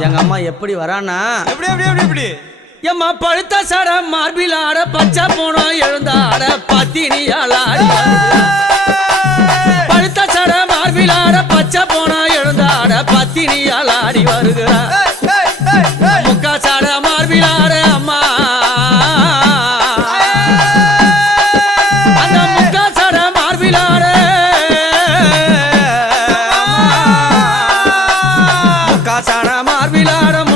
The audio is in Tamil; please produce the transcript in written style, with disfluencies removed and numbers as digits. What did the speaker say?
எங்க அம்மா எப்படி வரானா எப்படி எப்படி எப்படி எப்படி எம்மா பழுத்த சட மார்பில் ஆட பச்சை போனோம் எழுந்தாட பத்தினியால் ஆடி பழுத்த சட மார்பில் ஆட பச்சை போனோம் எழுந்தாட பத்தினியால் ஆடி வருகிறார் முக்கா சட மார்பில் ஆட அம்மா அந்த முக்கா சட மார்பில் ஆட முக்கா சட மார்பில் ஆட